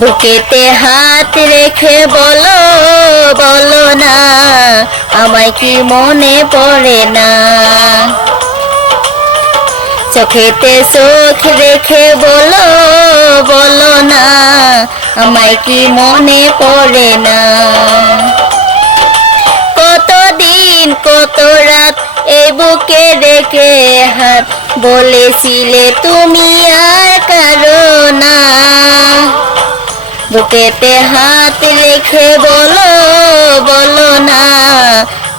বুকেতে হাত রেখে বলো বলো না, আমায় কি মনে পড়ে না। চোখেতে চোখ রেখে বলো বলো না, আমায় কি মনে পড়ে না। কতদিন কত রাত এই বুকে রেখে হাত, বলেছিলে তুমি আর কারো না। বুকেতে হাত রেখে বলো বলো না,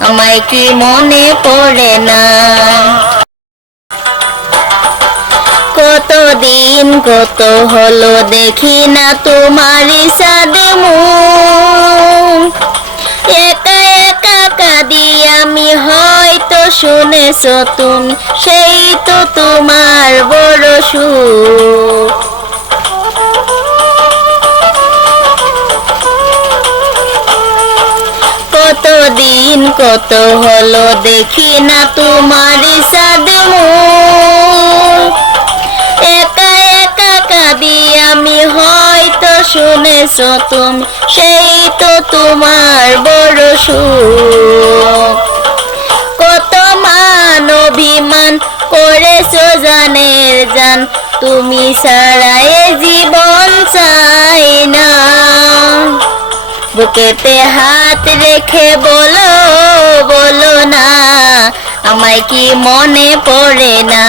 আমায় কি মনে পড়ে না। কতদিন কত হলো দেখি না তোমারই সাদে মুখ, একা একা কাঁদি আমি, হয়তো শুনেছো তুমি, সেই তো তোমার বড় সুখ। কতদিন কত হলো দেখি না তোমারই সাদে মুখ, একা একা কাঁদি আমি, হয়তো শুনেছো তুমি, সেই তো তোমার বড় সুখ। কত মান অভিমান করেছো জানের জান, তুমি ছাড়া এ জীবন চাই না। বুকেতে হাত রেখে বলো বলো না, আমায় কি মনে পড়ে না।